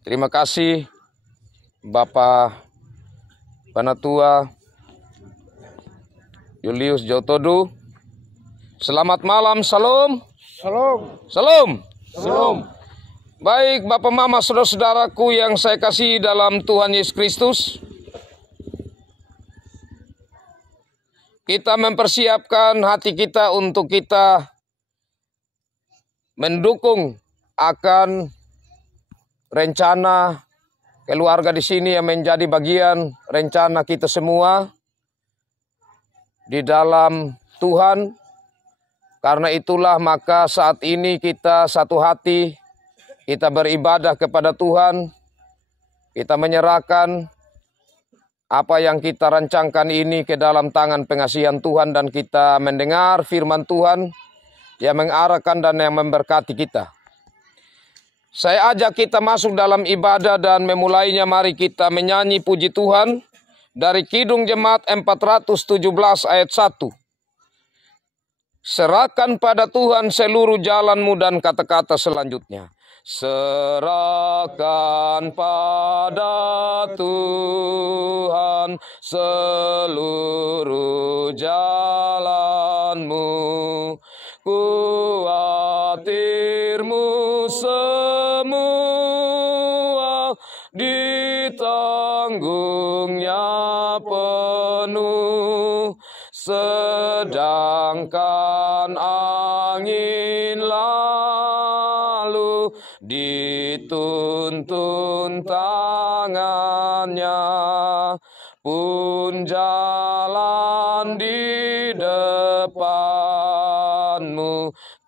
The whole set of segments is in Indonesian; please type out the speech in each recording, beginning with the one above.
Terima kasih Bapak Panatua Julius Jotodu. Selamat malam, salam. Salam. Salam. Salam. Baik Bapak Mama saudara-saudaraku yang saya kasih dalam Tuhan Yesus Kristus. Kita mempersiapkan hati kita untuk kita mendukung akan rencana keluarga di sini yang menjadi bagian rencana kita semua di dalam Tuhan. Karena itulah maka saat ini kita satu hati, kita beribadah kepada Tuhan, kita menyerahkan apa yang kita rancangkan ini ke dalam tangan pengasihan Tuhan dan kita mendengar firman Tuhan yang mengarahkan dan yang memberkati kita. Saya ajak kita masuk dalam ibadah dan memulainya mari kita menyanyi puji Tuhan dari Kidung Jemaat 417 ayat 1. Serahkan pada Tuhan seluruh jalanmu dan kata-kata selanjutnya. Serahkan pada Tuhan seluruh jalanmu, kuatirmu semua ditanggungnya penuh, sedangkan angin lalu dituntun tangannya, pun jalan di depanmu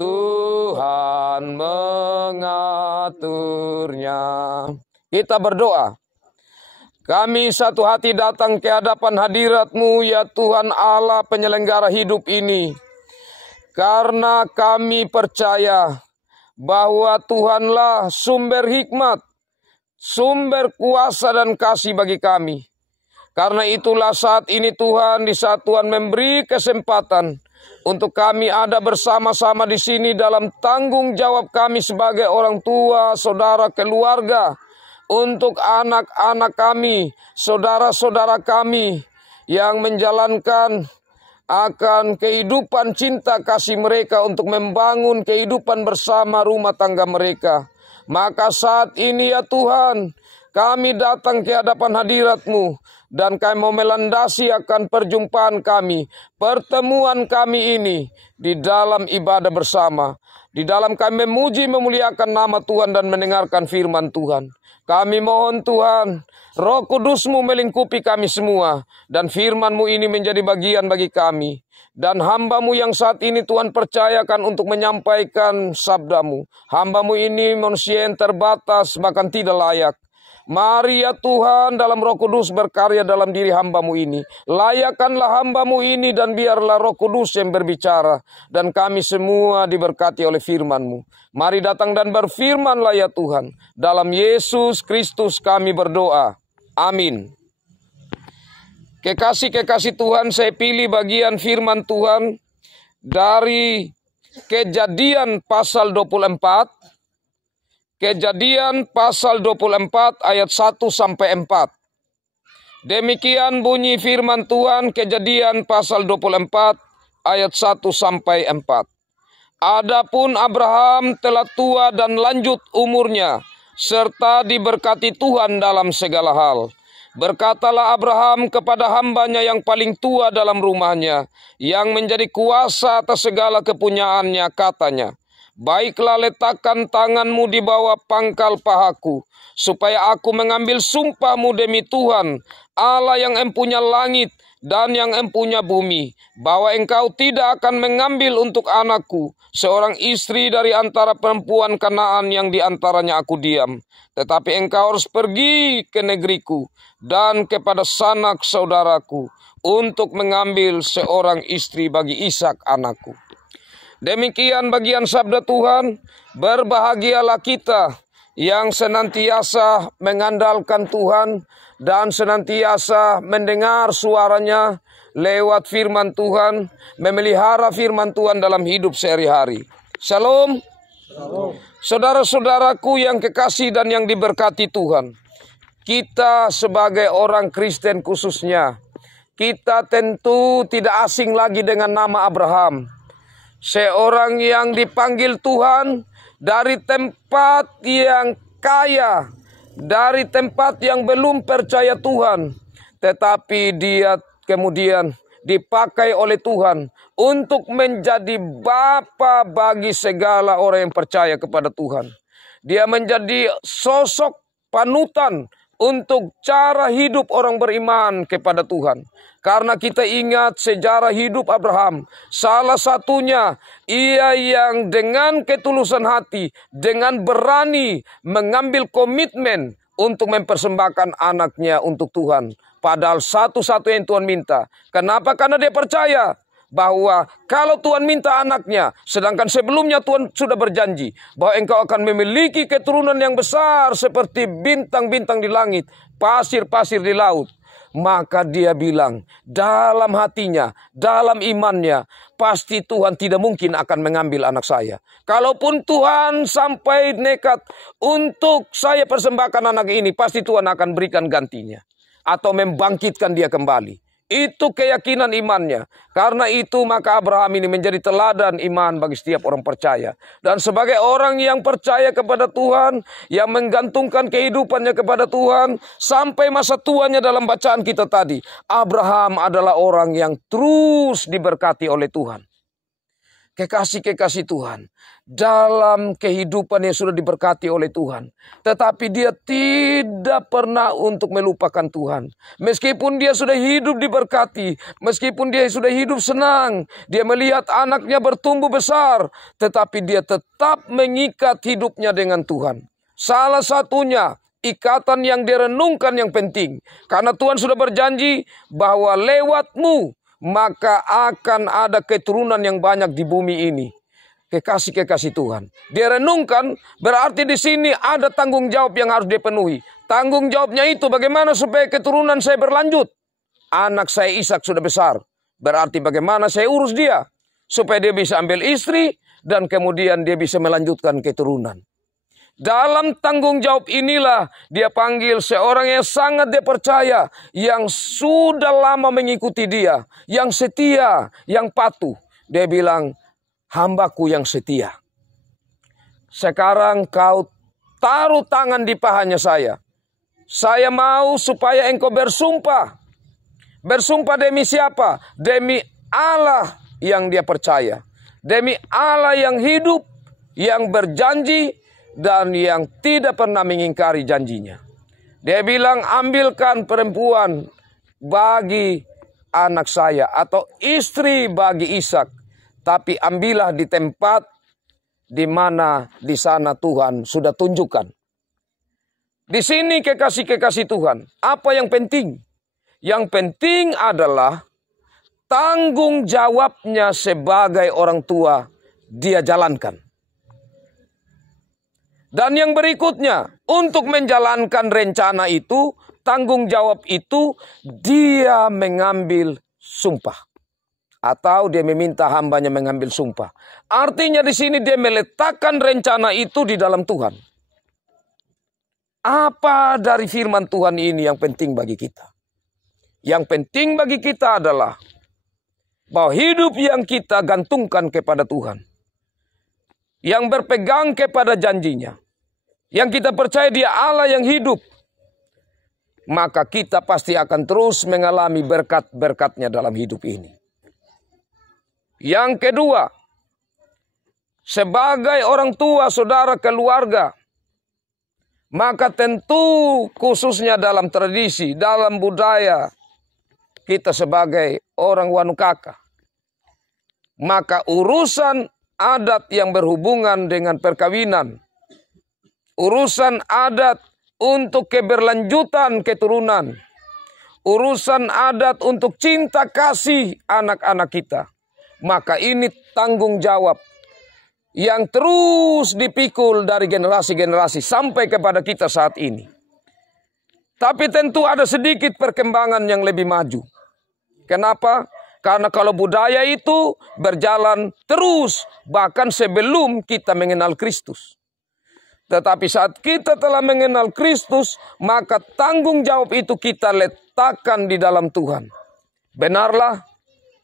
Tuhan mengaturnya. Kita berdoa. Kami satu hati datang ke hadapan hadirat-Mu ya Tuhan Allah penyelenggara hidup ini. Karena kami percaya bahwa Tuhanlah sumber hikmat, sumber kuasa dan kasih bagi kami. Karena itulah saat ini Tuhan di saat Tuhan memberi kesempatan untuk kami ada bersama-sama di sini dalam tanggung jawab kami sebagai orang tua, saudara, keluarga. Untuk anak-anak kami, saudara-saudara kami yang menjalankan akan kehidupan cinta kasih mereka untuk membangun kehidupan bersama rumah tangga mereka. Maka saat ini ya Tuhan, kami datang ke hadapan hadirat-Mu dan kami mau melandasi akan perjumpaan kami, pertemuan kami ini di dalam ibadah bersama. Di dalam kami memuji memuliakan nama Tuhan dan mendengarkan firman Tuhan. Kami mohon Tuhan, Roh Kudus-Mu melingkupi kami semua. Dan firman-Mu ini menjadi bagian bagi kami. Dan hamba-Mu yang saat ini Tuhan percayakan untuk menyampaikan sabda-Mu. Hamba-Mu ini manusia yang terbatas bahkan tidak layak. Mari ya Tuhan dalam Roh Kudus berkarya dalam diri hamba-Mu ini. Layakkanlah hamba-Mu ini dan biarlah Roh Kudus yang berbicara. Dan kami semua diberkati oleh firman-Mu. Mari datang dan berfirmanlah ya Tuhan. Dalam Yesus Kristus kami berdoa. Amin. Kekasih-kekasih Tuhan, saya pilih bagian firman Tuhan dari Kejadian pasal 24. Kejadian pasal 24 ayat 1 sampai 4. Demikian bunyi firman Tuhan Kejadian pasal 24 ayat 1 sampai 4. Adapun Abraham telah tua dan lanjut umurnya, serta diberkati Tuhan dalam segala hal. Berkatalah Abraham kepada hambanya yang paling tua dalam rumahnya, yang menjadi kuasa atas segala kepunyaannya, katanya, baiklah letakkan tanganmu di bawah pangkal pahaku, supaya aku mengambil sumpahmu demi Tuhan, Allah yang empunya langit dan yang empunya bumi, bahwa engkau tidak akan mengambil untuk anakku seorang istri dari antara perempuan Kanaan yang di antaranya aku diam. Tetapi engkau harus pergi ke negeriku dan kepada sanak saudaraku untuk mengambil seorang istri bagi Ishak anakku. Demikian bagian sabda Tuhan. Berbahagialah kita yang senantiasa mengandalkan Tuhan dan senantiasa mendengar suaranya lewat firman Tuhan, memelihara firman Tuhan dalam hidup sehari-hari. Shalom. Saudara-saudaraku yang kekasih dan yang diberkati Tuhan, kita sebagai orang Kristen khususnya, kita tentu tidak asing lagi dengan nama Abraham. Seorang yang dipanggil Tuhan dari tempat yang kaya, dari tempat yang belum percaya Tuhan. Tetapi dia kemudian dipakai oleh Tuhan untuk menjadi bapa bagi segala orang yang percaya kepada Tuhan. Dia menjadi sosok panutan untuk cara hidup orang beriman kepada Tuhan. Karena kita ingat sejarah hidup Abraham. Salah satunya, ia yang dengan ketulusan hati, dengan berani mengambil komitmen untuk mempersembahkan anaknya untuk Tuhan. Padahal satu-satunya yang Tuhan minta. Kenapa? Karena dia percaya bahwa kalau Tuhan minta anaknya, sedangkan sebelumnya Tuhan sudah berjanji bahwa engkau akan memiliki keturunan yang besar seperti bintang-bintang di langit, pasir-pasir di laut. Maka dia bilang dalam hatinya, dalam imannya, pasti Tuhan tidak mungkin akan mengambil anak saya. Kalaupun Tuhan sampai nekat untuk saya persembahkan anak ini, pasti Tuhan akan berikan gantinya atau membangkitkan dia kembali. Itu keyakinan imannya. Karena itu maka Abraham ini menjadi teladan iman bagi setiap orang percaya. Dan sebagai orang yang percaya kepada Tuhan, yang menggantungkan kehidupannya kepada Tuhan, sampai masa tuanya dalam bacaan kita tadi, Abraham adalah orang yang terus diberkati oleh Tuhan. Kekasih-kekasih Tuhan, dalam kehidupan yang sudah diberkati oleh Tuhan, tetapi dia tidak pernah untuk melupakan Tuhan. Meskipun dia sudah hidup diberkati, meskipun dia sudah hidup senang, dia melihat anaknya bertumbuh besar, tetapi dia tetap mengikat hidupnya dengan Tuhan. Salah satunya, ikatan yang direnungkan yang penting. Karena Tuhan sudah berjanji bahwa lewatmu maka akan ada keturunan yang banyak di bumi ini. Kekasih-kekasih Tuhan. Dia renungkan, berarti di sini ada tanggung jawab yang harus dipenuhi. Tanggung jawabnya itu bagaimana supaya keturunan saya berlanjut. Anak saya Ishak sudah besar. Berarti bagaimana saya urus dia. Supaya dia bisa ambil istri dan kemudian dia bisa melanjutkan keturunan. Dalam tanggung jawab inilah dia panggil seorang yang sangat dia percaya, yang sudah lama mengikuti dia, yang setia, yang patuh. Dia bilang, hambaku yang setia. Sekarang kau taruh tangan di pahanya saya. Saya mau supaya engkau bersumpah. Bersumpah demi siapa? Demi Allah yang dia percaya. Demi Allah yang hidup, yang berjanji, dan yang tidak pernah mengingkari janjinya. Dia bilang, ambilkan perempuan bagi anak saya atau istri bagi Ishak, tapi ambillah di tempat di mana di sana Tuhan sudah tunjukkan. Di sini kekasih-kekasih Tuhan, apa yang penting? Yang penting adalah tanggung jawabnya sebagai orang tua dia jalankan. Dan yang berikutnya, untuk menjalankan rencana itu, tanggung jawab itu, dia mengambil sumpah. Atau dia meminta hambanya mengambil sumpah. Artinya di sini dia meletakkan rencana itu di dalam Tuhan. Apa dari firman Tuhan ini yang penting bagi kita? Yang penting bagi kita adalah bahwa hidup yang kita gantungkan kepada Tuhan, yang berpegang kepada janjinya, yang kita percaya dia Allah yang hidup, maka kita pasti akan terus mengalami berkat-berkatnya dalam hidup ini. Yang kedua, sebagai orang tua, saudara, keluarga, maka tentu khususnya dalam tradisi, dalam budaya kita sebagai orang Wanukaka, maka urusan adat yang berhubungan dengan perkawinan, urusan adat untuk keberlanjutan keturunan, urusan adat untuk cinta kasih anak-anak kita, maka ini tanggung jawab yang terus dipikul dari generasi-generasi sampai kepada kita saat ini. Tapi tentu ada sedikit perkembangan yang lebih maju. Kenapa? Karena kalau budaya itu berjalan terus bahkan sebelum kita mengenal Kristus. Tetapi saat kita telah mengenal Kristus, maka tanggung jawab itu kita letakkan di dalam Tuhan. Benarlah,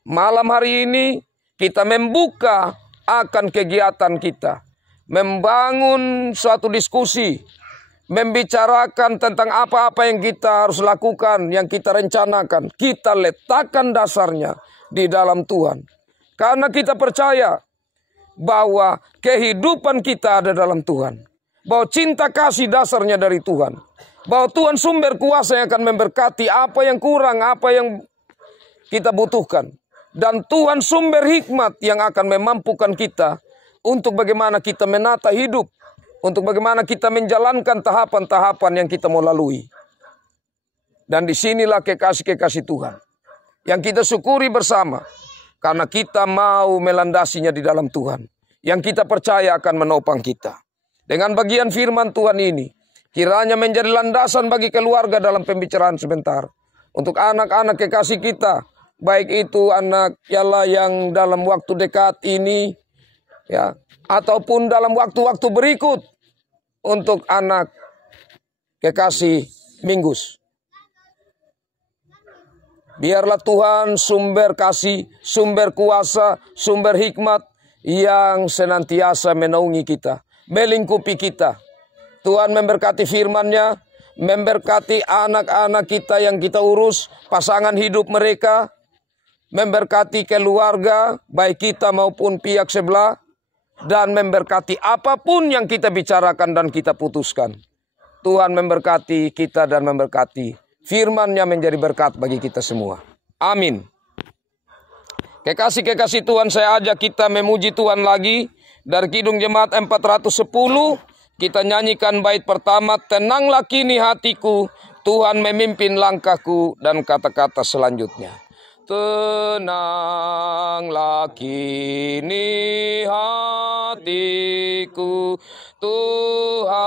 malam hari ini kita membuka akan kegiatan kita. Membangun suatu diskusi. Membicarakan tentang apa-apa yang kita harus lakukan, yang kita rencanakan. Kita letakkan dasarnya di dalam Tuhan. Karena kita percaya bahwa kehidupan kita ada dalam Tuhan. Bahwa cinta kasih dasarnya dari Tuhan. Bahwa Tuhan sumber kuasa yang akan memberkati apa yang kurang, apa yang kita butuhkan. Dan Tuhan sumber hikmat yang akan memampukan kita untuk bagaimana kita menata hidup. Untuk bagaimana kita menjalankan tahapan-tahapan yang kita mau lalui. Dan disinilah kekasih-kekasih Tuhan. Yang kita syukuri bersama. Karena kita mau melandasinya di dalam Tuhan. Yang kita percaya akan menopang kita. Dengan bagian firman Tuhan ini. Kiranya menjadi landasan bagi keluarga dalam pembicaraan sebentar. Untuk anak-anak kekasih kita. Baik itu anak Yala yang dalam waktu dekat ini. Ya, ataupun dalam waktu-waktu berikut. Untuk anak kekasih Minggus. Biarlah Tuhan sumber kasih, sumber kuasa, sumber hikmat yang senantiasa menaungi kita, melingkupi kita. Tuhan memberkati firman-Nya, memberkati anak-anak kita yang kita urus, pasangan hidup mereka, memberkati keluarga, baik kita maupun pihak sebelah, dan memberkati apapun yang kita bicarakan dan kita putuskan. Tuhan memberkati kita dan memberkati firman-Nya menjadi berkat bagi kita semua. Amin. Kekasih-kekasih Tuhan, saya ajak kita memuji Tuhan lagi. Dari Kidung Jemaat 410, kita nyanyikan bait pertama, tenanglah kini hatiku, Tuhan memimpin langkahku, dan kata-kata selanjutnya. Tenanglah kini hatiku, Tuhan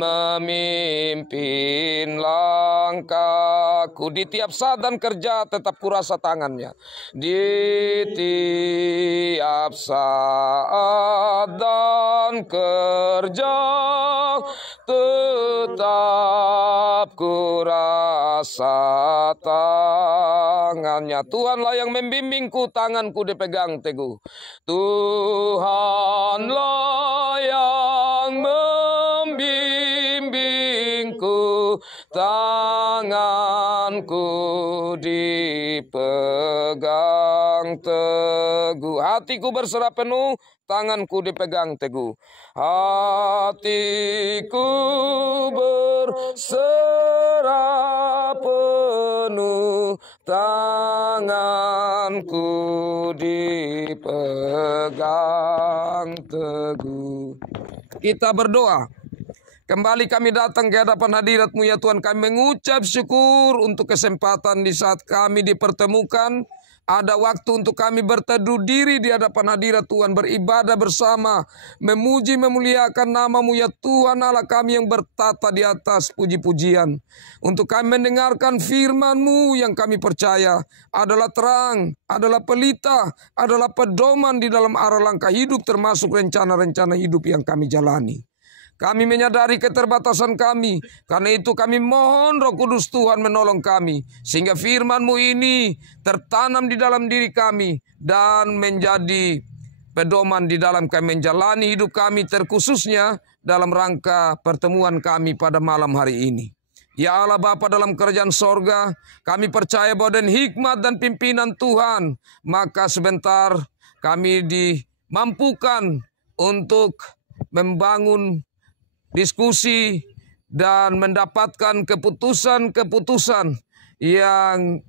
memimpin langkahku. Di tiap saat dan kerja tetap kurasa tangannya. Di tiap saat dan kerja tetap kurasa tangannya. Tuhanlah yang membimbingku, tanganku dipegang teguh. Tuhanlah yang membimbingku, tanganku dipegang teguh. Hatiku berserah penuh, tanganku dipegang teguh. Hatiku berserah penuh, tanganku dipegang teguh. Kita berdoa. Kembali kami datang ke hadapan hadirat-Mu ya Tuhan. Kami mengucap syukur untuk kesempatan di saat kami dipertemukan. Ada waktu untuk kami berteduh diri di hadapan hadirat Tuhan. Beribadah bersama. Memuji memuliakan nama-Mu ya Tuhan Allah kami yang bertata di atas puji-pujian. Untuk kami mendengarkan firman-Mu yang kami percaya adalah terang, adalah pelita, adalah pedoman di dalam arah langkah hidup termasuk rencana-rencana hidup yang kami jalani. Kami menyadari keterbatasan kami. Karena itu kami mohon Roh Kudus Tuhan menolong kami. Sehingga firman-Mu ini tertanam di dalam diri kami. Dan menjadi pedoman di dalam kami menjalani hidup kami. Terkhususnya dalam rangka pertemuan kami pada malam hari ini. Ya Allah Bapa dalam kerajaan sorga. Kami percaya bahwa dan hikmat dan pimpinan Tuhan. Maka sebentar kami dimampukan untuk membangun diskusi dan mendapatkan keputusan-keputusan yang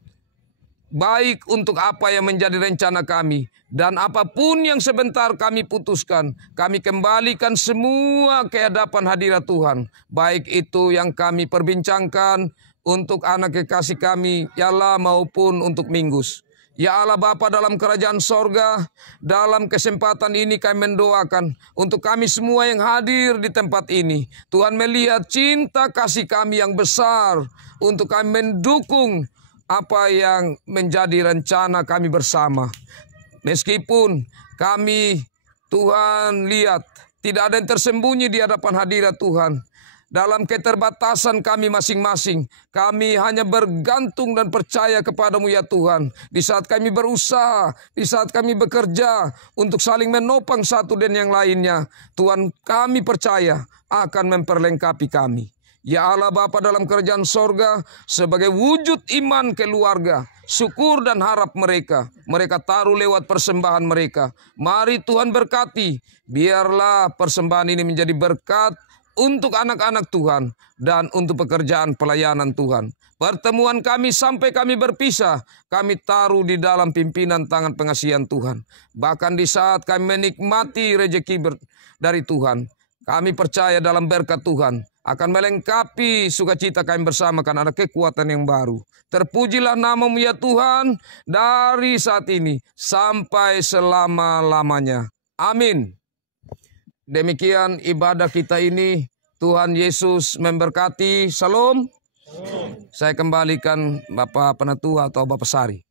baik untuk apa yang menjadi rencana kami. Dan apapun yang sebentar kami putuskan, kami kembalikan semua ke hadapan hadirat Tuhan. Baik itu yang kami perbincangkan untuk anak kekasih kami, Yala maupun untuk Minggus. Ya Allah Bapa dalam kerajaan sorga, dalam kesempatan ini kami mendoakan untuk kami semua yang hadir di tempat ini. Tuhan melihat cinta kasih kami yang besar untuk kami mendukung apa yang menjadi rencana kami bersama. Meskipun kami Tuhan lihat Tidak ada yang tersembunyi di hadapan hadirat Tuhan. Dalam keterbatasan kami masing-masing, kami hanya bergantung dan percaya kepadamu ya Tuhan. Di saat kami berusaha, di saat kami bekerja untuk saling menopang satu dan yang lainnya, Tuhan kami percaya akan memperlengkapi kami. Ya Allah Bapa dalam kerajaan sorga, sebagai wujud iman keluarga, syukur dan harap mereka taruh lewat persembahan mereka. Mari Tuhan berkati, biarlah persembahan ini menjadi berkat untuk anak-anak Tuhan dan untuk pekerjaan pelayanan Tuhan. Pertemuan kami sampai kami berpisah, kami taruh di dalam pimpinan tangan pengasihan Tuhan. Bahkan di saat kami menikmati rezeki dari Tuhan, kami percaya dalam berkat Tuhan akan melengkapi sukacita kami bersama, karena ada kekuatan yang baru. Terpujilah namamu ya Tuhan, dari saat ini sampai selama-lamanya. Amin. Demikian ibadah kita ini. Tuhan Yesus memberkati. Shalom. Saya kembalikan Bapak Penatua atau Bapak Sari.